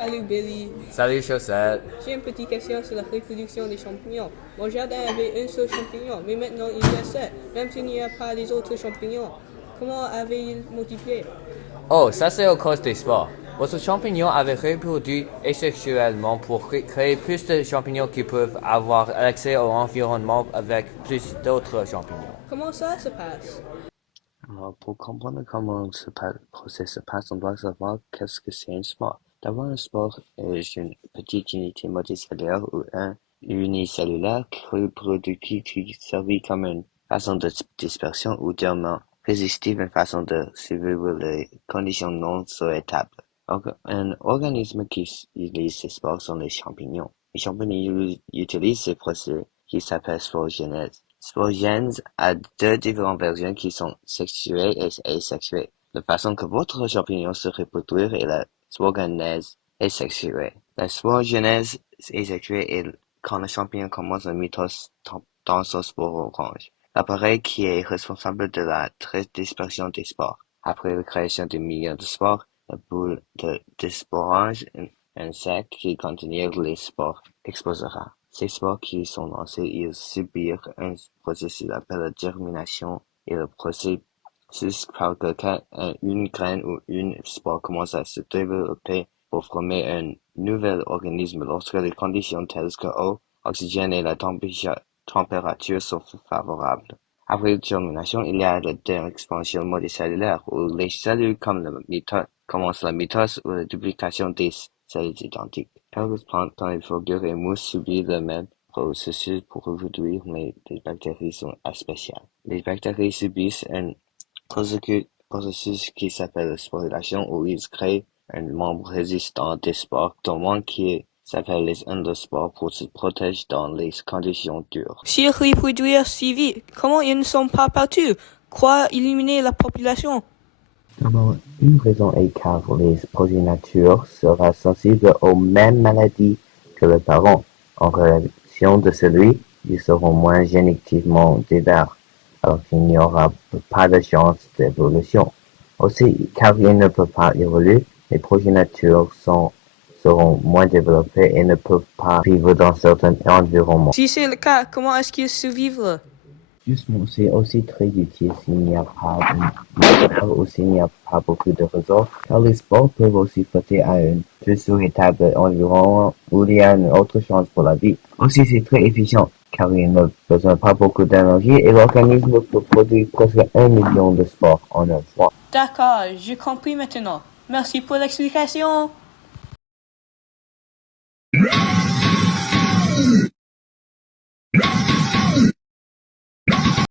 Salut Billy. Salut Chaussette. J'ai une petite question sur la reproduction des champignons. Mon jardin avait un seul champignon, mais maintenant il y a sept, même s'il n'y a pas les autres champignons. Comment avaient-ils multiplié? Oh, ça c'est à cause des spores. Votre champignon avait reproduit asexuellement pour créer plus de champignons qui peuvent avoir accès au environnement avec plus d'autres champignons. Comment ça se passe? Alors, pour comprendre comment le processus se passe, on doit savoir qu'est-ce que c'est un spore. D'abord, un spore est une petite unité multicellulaire ou un unicellulaire reproductif qui servit comme une façon de dispersion ou tellement résistive, une façon de survivre les conditions non souhaitables. Donc, un organisme qui utilise ces spores sont les champignons. Les champignons utilisent ce processus qui s'appelle sporogénèse. Sporogènèse a deux différentes versions qui sont sexuées et asexuées. La façon que votre champignon se reproduit est la sporogénèse asexuée. La sporogénèse asexuée est quand le champignon commence à mitose dans son spore orange. L'appareil qui est responsable de la dispersion des spores. Après la création des millions de spores, la boule de désporange, un sac qui contient les spores, exposera. Ces spores qui sont lancés, ils subirent un processus appelé la germination et le processus par lequel une graine ou une spore commence à se développer pour former un nouvel organisme lorsque les conditions telles que l'eau, oxygène et la température sont favorables. Après la germination, il y a la expansion multicellulaire où les cellules comme la mitose commencent la mitose ou la duplication des cellules identiques. Quelques plantes comme les fourrures et mousses subissent le même processus pour reproduire, mais les bactéries sont spéciales. Les bactéries subissent un processus qui s'appelle la sporulation où ils créent un membre résistant des spores dormants qui s'appelle les endospores pour se protéger dans les conditions dures. S'ils reproduisent si vite, comment ils ne sont pas partout? Quoi éliminer la population? D'abord, une raison est car les progénitures sera sensible aux mêmes maladies que le parent. En relation de celui, ils seront moins génétiquement divers, alors qu'il n'y aura pas de chance d'évolution. Aussi, car ils ne peuvent pas évoluer, les progénitures seront moins développées et ne peuvent pas vivre dans certains environnements. Si c'est le cas, comment est-ce qu'ils survivent? Justement, c'est aussi très utile s'il n'y a pas de mer ou s'il n'y a pas beaucoup de réseaux, car les spores peuvent aussi flotter à un plus souhaitable environnement où il y a une autre chance pour la vie. Aussi, c'est très efficient, car il ne besoin pas beaucoup d'énergie et l'organisme peut produire presque 1 million de spores en une fois. D'accord, j'ai compris maintenant. Merci pour l'explication.